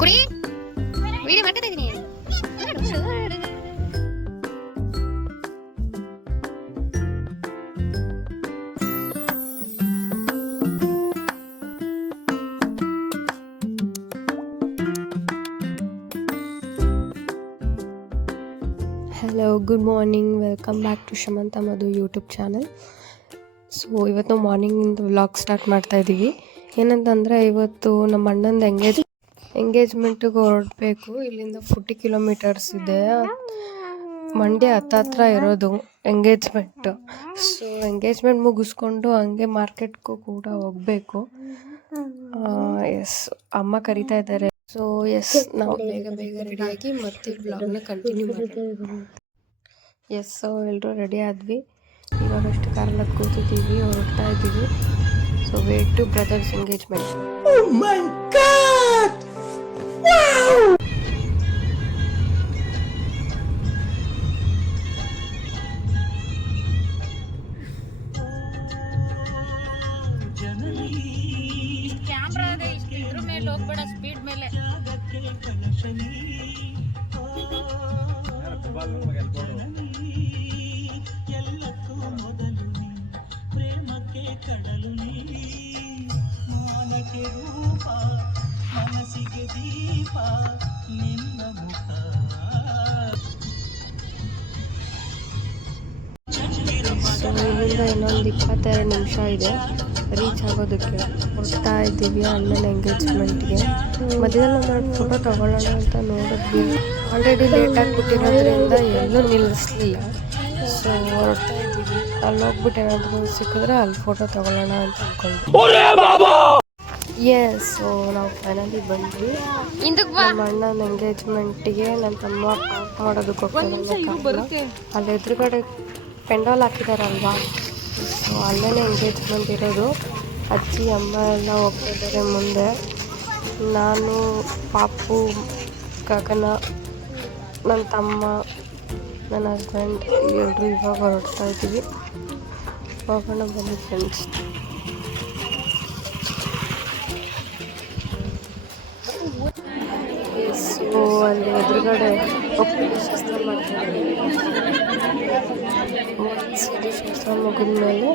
ಕುಡಿ ವಿಡಿಯೋ ಮಾಡ್ತಾ ಇದ್ದೀನಿ. Hello, good morning. Welcome back to Shamanta Madhu YouTube channel. So ಇವತ್ತು ಮಾರ್ನಿಂಗಿಂದ ವ್ಲಾಗ್ ಸ್ಟಾರ್ಟ್ ಮಾಡ್ತಾಯಿದ್ದೀವಿ. ಏನಂತಂದರೆ ಇವತ್ತು ನಮ್ಮ ಅಣ್ಣಂದು ಎಂಗೇಜ್ಮೆಂಟಿಗೆ ಹೊರಡಬೇಕು. ಇಲ್ಲಿಂದ 40 ಕಿಲೋಮೀಟರ್ಸ್ ಇದೆ. ಮಂಡ್ಯ ಹತ್ರ ಇರೋದು ಎಂಗೇಜ್ಮೆಂಟ್. ಸೊ ಎಂಗೇಜ್ಮೆಂಟ್ ಮುಗಿಸ್ಕೊಂಡು ಹಂಗೆ ಮಾರ್ಕೆಟ್ಗೂ ಕೂಡ ಹೋಗಬೇಕು. ಎಸ್, ಅಮ್ಮ ಕರಿತಾ ಇದ್ದಾರೆ. ಸೊ ಎಸ್, ನಾವು ಬೇಗ ರೆಡಿಯಾಗಿ ಮತ್ತೆ ವ್ಲಾಗ್ನ ಕಂಟಿನ್ಯೂ ಮಾಡೋಣ. ಎಸ್, ಸೊ ಎಲ್ಲರೂ ರೆಡಿ ಆದ್ವಿ. ಇವಾಗಷ್ಟು ಕಾರಲ್ಲಿ ಕೂತಿದ್ದೀವಿ, ಹೊರಡ್ತಾ ಇದ್ದೀವಿ. So wait to brothers engagement. Oh my God! Wow! Camera ಇದ್ರ ಮೇಲೆ ಹೋಗ್ಬೇಡ, ಸ್ಪೀಡ್ ಮೇಲೆ. ಎಲ್ಲಕ್ಕೂ ಮೊದಲು ಪ್ರೇಮಕ್ಕೆ ಕಡಲು ನೀ, ಮಾನಕ್ಕೆ ರೂಪ, ಮನಸ್ಸಿಗೆ ದೀಪ ನಿನ್ನ ಮುಖ. ಸೊ ಇಲ್ಲಿಂದ ಇನ್ನೊಂದು 22 ನಿಮಿಷ ಇದೆ ರೀಚ್ ಆಗೋದಕ್ಕೆ. ಹೋಗ್ತಾ ಇದ್ದೀವಿ ಅಣ್ಣನ ಎಂಗೇಜ್ಮೆಂಟ್ಗೆ. ಮಧ್ಯದಲ್ಲಿ ಒಂದು ಫೋಟೋ ತಗೊಳ್ಳೋಣ ಅಂತ ನೋಡಿದ್ವಿ. ಆಲ್ರೆಡಿ ಲೇಟ್ ಆಗಿಬಿಟ್ಟಿರೋದ್ರಿಂದ ಎಲ್ಲೂ ನಿಲ್ಲಿಸ್ಲಿಲ್ಲ. ಸೊ ಹೊರಡ್ತಾ ಇದ್ದೀವಿ. ಅಲ್ಲಿ ಹೋಗ್ಬಿಟ್ಟು ಏನಾದರೂ ಸಿಕ್ಕಿದ್ರೆ ಅಲ್ಲಿ ಫೋಟೋ ತಗೊಳ್ಳೋಣ ಅಂತ ಅಂದ್ಕೊಂಡ್ವಿ. ಎಸ್, ಸೊ ನಾವು ಫೈನಲಿ ಬಂದ್ವಿ. ನಮ್ಮ ಅಣ್ಣನ ಎಂಗೇಜ್ಮೆಂಟಿಗೆ ನನ್ನ ತಮ್ಮ ಪಾರ್ಕ್ ಮಾಡೋದಕ್ಕೆ ಹೋಗ್ತಾರೆ. ಅಲ್ಲಿ ಎದುರುಗಡೆ ಪೆಂಡಾಲ್ ಹಾಕಿದಾರಲ್ವಾ, ಸೊ ಅಲ್ಲೇ ಎಂಗೇಜ್ಮೆಂಟ್ ಇರೋದು. ಅಜ್ಜಿ ಅಮ್ಮ ಎಲ್ಲ ಹೋಗ್ತಿದ್ದಾರೆ ಮುಂದೆ. ನಾನು, ಪಾಪು, ಗಗನ, ನನ್ನ ತಮ್ಮ, ನನ್ನ ಹಸ್ಬೆಂಡ್ ಎಲ್ಲರೂ ಇವಾಗ ಹೊರಡ್ತಾ ಇದ್ದೀವಿ. ಹೋಗೋಣ ಬನ್ನಿ ಫ್ರೆಂಡ್ಸ್. ಸೊ ಅಲ್ಲಿ ಎದುರುಗಡೆ ಒಪ್ಪಿಗೆ ಶಾಸ್ತ್ರ ಮಾಡ್ತಾರೆ. ಸೀರೆ ಶಾಸ್ತ್ರ ಮುಗಿದ್ಮೇಲೆ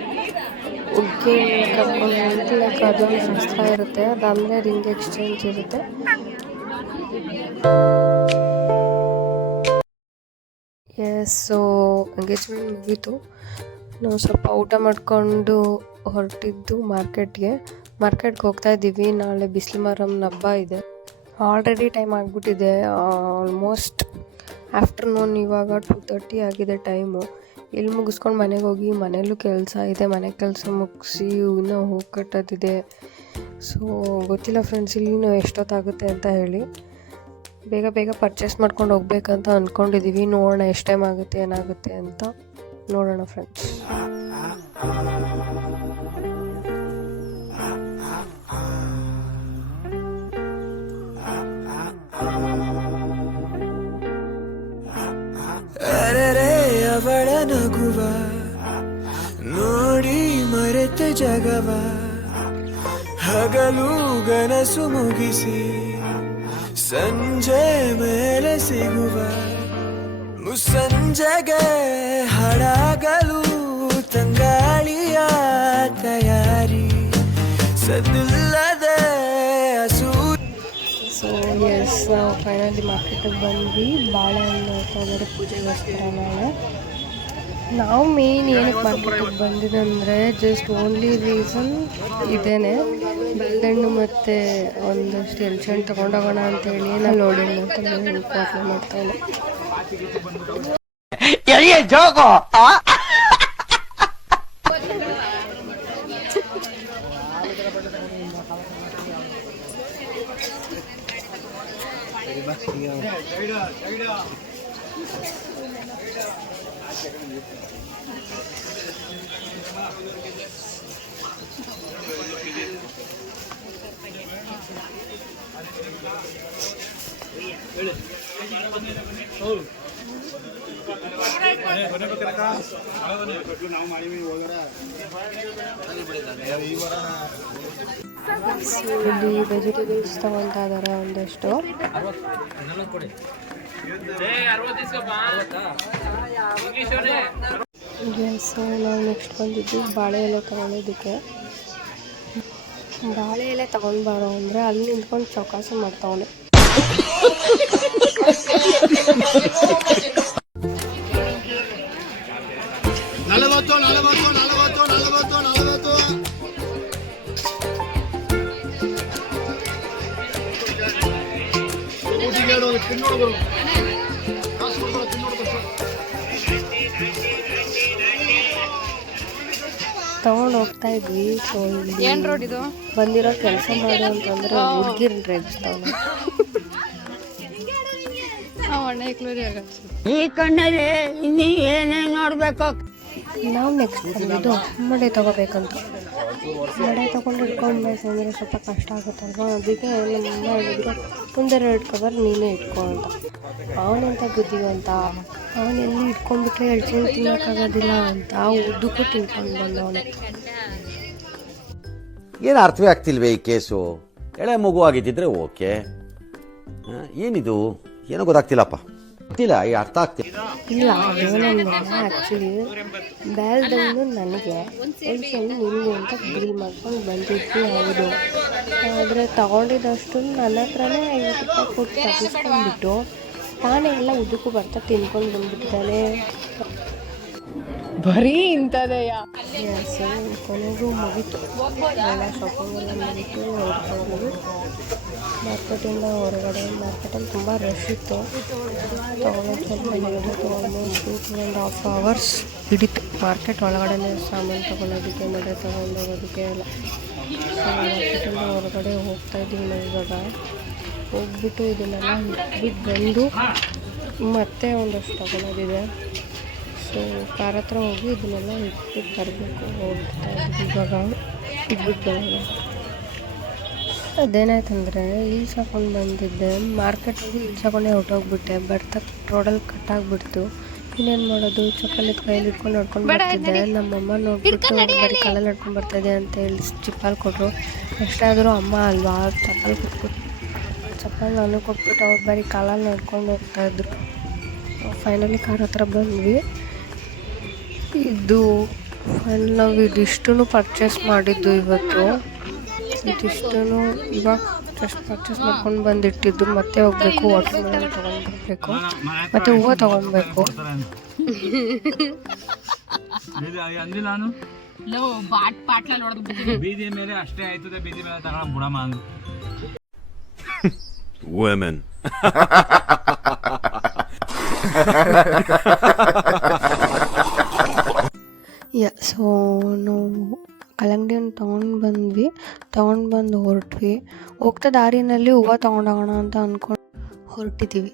ಹುಡುಗಿ ಕರ್ಕೊಂಡು ಹೋಗಿ ಅದೊಂದು ಶಾಸ್ತ್ರ ಇರುತ್ತೆ. ಅದಾದಮೇಲೆ ರಿಂಗ್ ಎಕ್ಸ್ಚೇಂಜ್ ಇರುತ್ತೆ. ಎಸ್, ಸೊ ಎಂಗೇಜ್ಮೆಂಟ್ ಮುಗೀತು. ನಾವು ಸ್ವಲ್ಪ ಊಟ ಮಾಡಿಕೊಂಡು ಹೊರಟಿದ್ದು ಮಾರ್ಕೆಟ್ಗೆ ಹೋಗ್ತಾ ಇದ್ದೀವಿ. ನಾಳೆ ಬಿಸಿಲು ಮಾರಮ್ಮನ ಹಬ್ಬ ಇದೆ. ಆಲ್ರೆಡಿ ಟೈಮ್ ಆಗಿಬಿಟ್ಟಿದೆ. ಆಲ್ಮೋಸ್ಟ್ ಆಫ್ಟರ್ನೂನ್, ಇವಾಗ 2:30 ಆಗಿದೆ ಟೈಮು. ಇಲ್ಲಿ ಮುಗಿಸ್ಕೊಂಡು ಮನೆಗೆ ಹೋಗಿ, ಮನೇಲೂ ಕೆಲಸ ಇದೆ. ಮನೆ ಕೆಲಸ ಮುಗಿಸಿ ಇನ್ನೂ ಹೋಗಿ ಕಟ್ಟೋದಿದೆ. ಸೊ ಗೊತ್ತಿಲ್ಲ ಫ್ರೆಂಡ್ಸ್ ಇಲ್ಲಿನೂ ಎಷ್ಟೊತ್ತಾಗುತ್ತೆ ಅಂತ ಹೇಳಿ. ಬೇಗ ಪರ್ಚೇಸ್ ಮಾಡ್ಕೊಂಡು ಹೋಗ್ಬೇಕಂತ ಅಂದ್ಕೊಂಡಿದ್ದೀವಿ. ನೋಡೋಣ ಎಷ್ಟು ಟೈಮ್ ಆಗುತ್ತೆ, ಏನಾಗುತ್ತೆ ಅಂತ ನೋಡೋಣ ಫ್ರೆಂಡ್ಸ್. ಅವಳ ನಗುವ ನೋಡಿ ಮರೆತೆ ಜಗವ, ಹಗಲು ಗನಸು ಮುಗಿಸಿ ಸಂಜೆ ಮೇಲೆ ಸಿಗುವ, ಮುಸ್ಸಂಜೆಗೆ ಹಾಡಾಗಲು ತಂಗಾಳಿಯ ತಯಾರಿ, ಸದ್ದಿಲ್ಲದೆ ಹಸು. ಸೊ ಎಸ್, ನಾವು ಫೈನಲಿ ಮಾರ್ಕೆಟಿಗೆ ಬಂದ್ವಿ. ಬಾಳೆಹಣ್ಣು ನೋಡ್ತಾ ಇದ್ದಾರೆ ಪೂಜೆಗೋಸ್ಕರ. ನಾವು ಮೇನ್ ಏನಕ್ಕೆ ಮಾರ್ಕೆಟಿಗೆ ಬಂದಿದ್ದಂದರೆ ಜಸ್ಟ್ ಓನ್ಲಿ ರೀಸನ್ ಇದೇನೆ, ಬೆಲ್ದಣ್ಣು ಮತ್ತು ಒಂದಷ್ಟು ಎಲ್ಚೆಹಣ್ಣು ತೊಗೊಂಡೋಗೋಣ ಅಂತೇಳಿ. ನಾನು ನೋಡಿ ಅಂತ ಕಾಫಿ ಮಾಡ್ತಾಯಿಲ್ಲ. ಇಲ್ಲಿ ವೆಜಿಟೇಬಲ್ಸ್ ತಗೊತಾ ಇದ್ದಾರೆ ಒಂದಷ್ಟು. ಎಸ್, ನಾವು ನೆಕ್ಸ್ಟ್ ಬಂದಿದ್ದು ಬಾಳೆ ಎಲೆ ತಗೊಳ್ಳೋದಕ್ಕೆ. ಬಾಳೆ ಎಲೆ ತಗೊಂಡು ಬಾರೋ ಅಂದರೆ ಅಲ್ಲಿ ನಿಂತ್ಕೊಂಡು ಚೌಕಾಸಿ ಮಾಡ್ತಾವನೆ. ತಗೊಂಡು ಹೋಗ್ತಾ ಇದ್ವಿ. ಸೊ ಏನ್ ರೋಡ್ ಇದು? ಬಂದಿರೋ ಕೆಲಸ ಮಾಡು ಅಂತಂದ್ರೆ ಹುಡುಗಿರ್ ರೇಗಿಸ್ತಾವನೆ. ಈ ಕಣ್ಣಲ್ಲಿ ಇನ್ನೀ ಏನೇನ್ ನೋಡ್ಬೇಕು. ನಾವು ನೆಕ್ಸ್ಟ್ ಬಂದಿದ್ದು ಮಡೆ ತಗೋಬೇಕಂತ. ಮಡೆ ತಗೊಂಡು ಇಟ್ಕೊಳ್ಬೇಕಂದ್ರೆ ಸ್ವಲ್ಪ ಕಷ್ಟ ಆಗುತ್ತಲ್ವ, ಅದಕ್ಕೆ ನಮ್ಮ ಹೇಳಿದ್ರು ಒಂದೆರಡು ಕವರ್ ನೀನೇ ಇಟ್ಕೊ ಅಂತ. ಅವನೆಂತ ಬುದ್ಧಿವಂತ, ಅವನೆಲ್ಲಿ ಇಟ್ಕೊಂಡ್ಬಿಟ್ರೆ ಎಳ್ಕೊಂಡು ತಿನ್ನೋಕ್ಕಾಗೋದಿಲ್ಲ ಅಂತ ಉದ್ದಕ್ಕೂ ತಿನ್ಕೊಂಡು ಬಂದವನು. ಏನು ಅರ್ಥವೇ ಆಗ್ತಿಲ್ವೇ ಈ ಕೇಸು? ಎಳೆ ಮಗು ಆಗಿದ್ದಿದ್ರೆ ಓಕೆ, ಏನಿದು ಏನೋ ಗೊತ್ತಾಗ್ತಿಲ್ಲಪ್ಪ, ಗೊತ್ತಿಲ್ಲ, ಈ ಅರ್ಥ ಆಗ್ತಿಲ್ಲ. ಇಲ್ಲ, ಏನಂದ್ರೆ ಆ್ಯಕ್ಚುಲಿ ಬೇಲ್ದಂದು ನನಗೆ ಒಂದು ನಿಮಗೆ ಅಂತ ಬಿಲ್ ಮಾಡ್ಕೊಂಡು ಬಂದಿದ್ವಿ. ಹೌದು, ಆದರೆ ತಗೊಂಡಿದ್ದಷ್ಟು ನನ್ನ ಹತ್ರನೇ 50 ರೂಪಾಯಿ ಕೊಟ್ಟು ತಗಿಸ್ಕೊಂಡ್ಬಿಟ್ಟು ತಾನೇ ಎಲ್ಲ ಉದ್ದಕ್ಕೂ ಬರ್ತಾ ತಿನ್ಕೊಂಡು ಬಂದ್ಬಿಟ್ಟಿದ್ದಾನೆ. ಬರೀ ಇಂಥದೆಯ. ಕೊನೆಗೂ ಮುಗೀತು, ಎಲ್ಲ ಶಾಪಿಂಗ್ ಎಲ್ಲ ಮುಗೀತು. ಹೊರಡ್ಕೊಂಡು ಮಾರ್ಕೆಟಿಂದ ಹೊರಗಡೆ, ಮಾರ್ಕೆಟಲ್ಲಿ ತುಂಬ ರಶ್ ಇತ್ತು. ತೊಗೊಂಡು ಸ್ವಲ್ಪ ಆಲ್ಮೋಸ್ಟ್ 2.5 hours ಹಿಡಿತು ಮಾರ್ಕೆಟ್ ಒಳಗಡೆ ಸಾಮಾನು ತೊಗೊಳೋದಕ್ಕೆ, ಮಳೆ ತೊಗೊಂಡೋಗೋದಕ್ಕೆ ಎಲ್ಲ. ಸೊ ಮಾರ್ಕೆಟಿಂದ ಹೊರಗಡೆ ಹೋಗ್ತಾ ಇದ್ದೀವಿ ನಾವು ಇವಾಗ. ಹೋಗ್ಬಿಟ್ಟು ಇದನ್ನೆಲ್ಲ ಇಟ್ಬಿಟ್ಟು ಬಂದು ಮತ್ತೆ ಒಂದಷ್ಟು ತೊಗೊಳೋದಿದೆ. ಸೊ ಕಾರ್ ಹತ್ರ ಹೋಗಿ ಇದನ್ನೆಲ್ಲ ಇಟ್ಬಿಟ್ಟು ಬರಬೇಕು. ಹೋಗ್ತಾ ಇದ್ದೀವಿ ಇವಾಗ, ಇಟ್ಬಿಟ್ಟು ಬರೋಣ. ಅದೇನಾಯ್ತಂದರೆ ಈಲ್ಸ್ ಹಾಕೊಂಡು ಬಂದಿದ್ದೆ, ಮಾರ್ಕೆಟ್ ಹೋಗಿ ಈಲ್ಸ್ ಹಾಕೊಂಡೆ ಹೊರಟೋಗ್ಬಿಟ್ಟೆ. ಬರ್ತಾ ರೋಡಲ್ಲಿ ಕಟ್ಟಾಗ್ಬಿಡ್ತು. ಇನ್ನೇನು ಮಾಡೋದು, ಚಪ್ಪಲ್ ಕೈಯಲ್ಲಿ ಇಟ್ಕೊಂಡು ನೋಡ್ಕೊಂಡು ಬರ್ತಿದ್ದೆ. ನಮ್ಮಮ್ಮ ನೋಡ್ಬಿಟ್ಟು ಬರೀ ಕಾಲಲ್ಲಿ ನಡ್ಕೊಂಡು ಬರ್ತಾಯಿದೆ ಅಂತ ಹೇಳಿ ಚಿಪ್ಪಲ್ ಕೊಟ್ಟರು. ಎಷ್ಟಾದರೂ ಅಮ್ಮ ಅಲ್ವಾ, ಚಪ್ಪಲ್ ನಾನು ಕೊಟ್ಬಿಟ್ಟು ಅವ್ರು ಬರೀ ಕಾಲಲ್ಲಿ ನಡ್ಕೊಂಡು ಹೋಗ್ತಾಯಿದ್ರು. ಫೈನಲಿ ಕಾರ್ ಹತ್ರ ಬಂದ್ವಿ. ಇದು ಫೈನಲ್ ನಾವು ಇದಿಷ್ಟು ಪರ್ಚೇಸ್ ಮಾಡಿದ್ದು ಇವತ್ತು. ಇದಿಷ್ಟು ಇವಾಗ ಜಸ್ಟ್ ಪರ್ಚೇಸ್ ಮಾಡ್ಕೊಂಡು ಬಂದಿಟ್ಟಿದ್ದು. ಮತ್ತೆ ಹೋಗಬೇಕು, ವಾಟರ್ ಮೆಲನ್ ತೊಗೊಂಡ್ಬರ್ಬೇಕು, ಮತ್ತು ಹೂವು ತೊಗೊಬೇಕು. ಬೀದಿ ಮೇಲೆ ಅಷ್ಟೇ ಆಯ್ತದೆ, ಬೀದಿ ಮೇಲೆ ತಗೊಂಡು ಬುಡಮ್ಮ ಅಂದು Women. ಸೊ ನಾವು ಕಲ್ಲಂಗಡಿಯನ್ನು ತೊಗೊಂಡು ಬಂದು ಹೊರಟ್ವಿ. ಹೋಗ್ತಾ ದಾರಿನಲ್ಲಿ ಹೂವು ತೊಗೊಂಡೋಗೋಣ ಅಂತ ಅಂದ್ಕೊಂಡು ಹೊರಟಿದ್ದೀವಿ.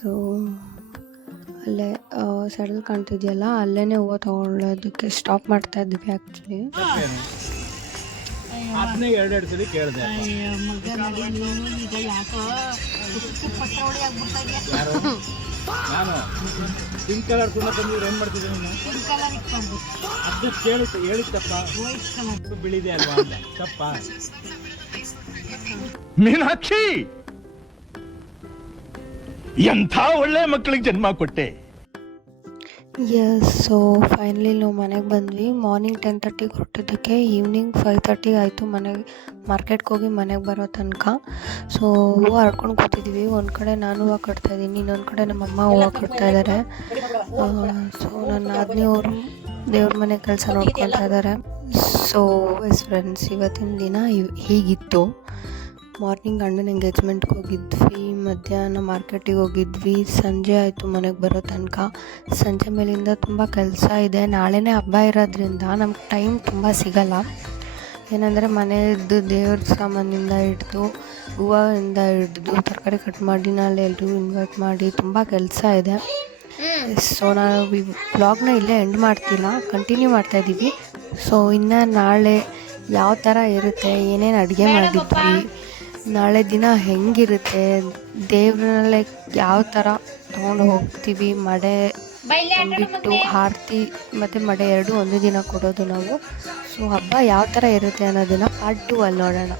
ಸೊ ಅಲ್ಲೇ ಸೈಡಲ್ಲಿ ಕಾಣ್ತಿದೆಯಲ್ಲ, ಅಲ್ಲೇ ಹೂವು ತೊಗೊಳ್ಳೋದಕ್ಕೆ ಸ್ಟಾಪ್ ಮಾಡ್ತಾ ಇದ್ವಿ ಆ್ಯಕ್ಚುಲಿ. ಅದನ್ನೇ 2 ಸಲ ಕೇಳಿದೆ. ನಾನು ಪಿಂಕ್ ಕಲರ್ ಕೂಡ ತಂದಿದ್ರೆ ಏನು ಮಾಡ್ತಿದ್ದೆ ನೀನು? ಅದು ಹೇಳಿತ್ತಪ್ಪ, ಬಿಳಿದೆ ಅಲ್ವಾ ಅಂತ. ತಪ್ಪ ಮೀನಾಕ್ಷಿ, ಎಂಥ ಒಳ್ಳೆ ಮಕ್ಕಳಿಗೆ ಜನ್ಮ ಕೊಟ್ಟೆ. ಸೊ ಫೈನಲಿ ನಾವು ಮನೆಗೆ ಬಂದ್ವಿ. ಮಾರ್ನಿಂಗ್ 10:30ಗೆ ಹೊರಟಿದ್ದಕ್ಕೆ ಈವ್ನಿಂಗ್ 5:30 ಆಯಿತು ಮಾರ್ಕೆಟ್ಗೆ ಹೋಗಿ ಮನೆಗೆ ಬರೋ ತನಕ. ಸೊ ಹೂವು ಹರ್ಕೊಂಡು ಕೂತಿದ್ದೀವಿ. ಒಂದು ಕಡೆ ನಾನು ಹೂವು ಕಟ್ತಾಯಿದ್ದೀನಿ, ಇನ್ನೊಂದು ಕಡೆ ನಮ್ಮಮ್ಮ ಹೂವು ಕಟ್ತಾಯಿದ್ದಾರೆ. ಸೊ ನನ್ನ ನಾದಿನಿ ಅವರು ದೇವ್ರ ಮನೆ ಕೆಲಸ ನೋಡ್ಕೊತಾ ಇದ್ದಾರೆ. ಸೊ ಎಸ್ ಫ್ರೆಂಡ್ಸ್, ಇವತ್ತಿನ ದಿನ ಹೀಗಿತ್ತು. ಮಾರ್ನಿಂಗ್ ಅಣ್ಣನ ಎಂಗೇಜ್ಮೆಂಟ್ಗೆ ಹೋಗಿದ್ವಿ, ಮಧ್ಯಾಹ್ನ ಮಾರ್ಕೆಟಿಗೆ ಹೋಗಿದ್ವಿ, ಸಂಜೆ ಆಯಿತು ಮನೆಗೆ ಬರೋ ತನಕ. ಸಂಜೆ ಮೇಲಿಂದ ತುಂಬ ಕೆಲಸ ಇದೆ. ನಾಳೆನೇ ಹಬ್ಬ ಇರೋದ್ರಿಂದ ನಮ್ಗೆ ಟೈಮ್ ತುಂಬ ಸಿಗಲ್ಲ. ಏನಂದರೆ ಮನೆಯದ್ದು ದೇವ್ರ ಸಾಮಾನಿಂದ ಹಿಡ್ದು ಹೂವಿಂದ ಹಿಡ್ದು ತರಕಾರಿ ಕಟ್ ಮಾಡಿ ನಾಳೆ ಎಲ್ಲರೂ ಇನ್ವೈಟ್ ಮಾಡಿ ತುಂಬ ಕೆಲಸ ಇದೆ. ಸೊ ನಾವು ಈ ವ್ಲಾಗ್ನ ಇಲ್ಲೇ ಎಂಡ್ ಮಾಡ್ತಿಲ್ಲ, ಕಂಟಿನ್ಯೂ ಮಾಡ್ತಾಯಿದ್ದೀವಿ. ಸೊ ಇನ್ನು ನಾಳೆ ಯಾವ ಥರ ಇರುತ್ತೆ, ಏನೇನು ಅಡುಗೆ ಮಾಡಿದ್ವಿ, ನಾಳೆ ದಿನ ಹೆಂಗಿರುತ್ತೆ, ದೇವ್ರನ್ನೆಲ್ಲ ಯಾವ ಥರ ತೊಗೊಂಡು ಹೋಗ್ತೀವಿ, ಮಡೆ ಬಿಟ್ಟು ಆರತಿ ಮತ್ತು ಮಡೆ ಎರಡು ಒಂದು ದಿನ ಕೊಡೋದು ನಾವು. ಸೊ ಹಬ್ಬ ಯಾವ ಥರ ಇರುತ್ತೆ ಅನ್ನೋದನ್ನು ಪಾರ್ಟ್ 2 ಅಲ್ಲಿ ನೋಡೋಣ.